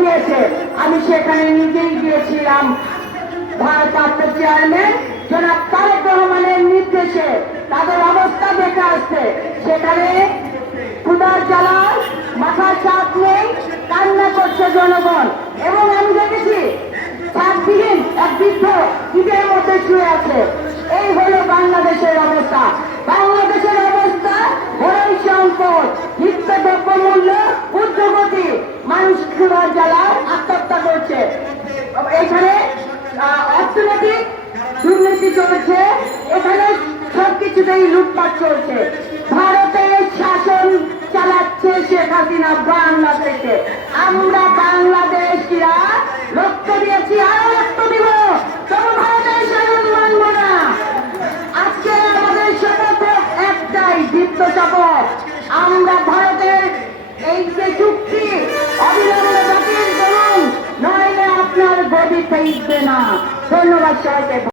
দিয়েছে। আমি সেখানে নিজেই গিয়েছিলাম। ভারপ্রাপ্ত চেয়ারম্যান জনাব তারেক রহমানের নির্দেশে তাদের অবস্থা দেখে আসছে। সেখানে ক্ষুধার জ্বালায় মাথার চাপ নেই, কান্না করছে জনগণ। এবং আমি দেখেছি ছাদবিহীন এক বৃদ্ধ ঈদের মধ্যে শুয়ে আছে। এই হলো বাংলাদেশের অবস্থা। বাংলাদেশের অবস্থা বড়ই সংকট, নিত্য দ্রব্য মূল্য ঊর্ধ্বগতি, মানুষ ক্ষুধার জ্বালায় আত্মহত্যা করছে। এখানে অর্থনৈতিক দুর্নীতি চলছে, এখানে সবকিছুতেই লুটপাট চলছে। ভারতের শাসন চালাচ্ছে শেখ হাসিনা বাংলা থেকে। আমরা বাংলাদেশিরা রক্ত দিয়েছি, আরো রক্ত দিব, তবু ভারতের শাসন মানব না। আজকে আমাদের শপথ একটাই, দীপ্ত শপথ, আমরা ভারতের এই যে চুক্তি অবিলম্বে বাতিল করুন, নইলে আপনার গদি ফেলবে না। ধন্যবাদ সবাইকে।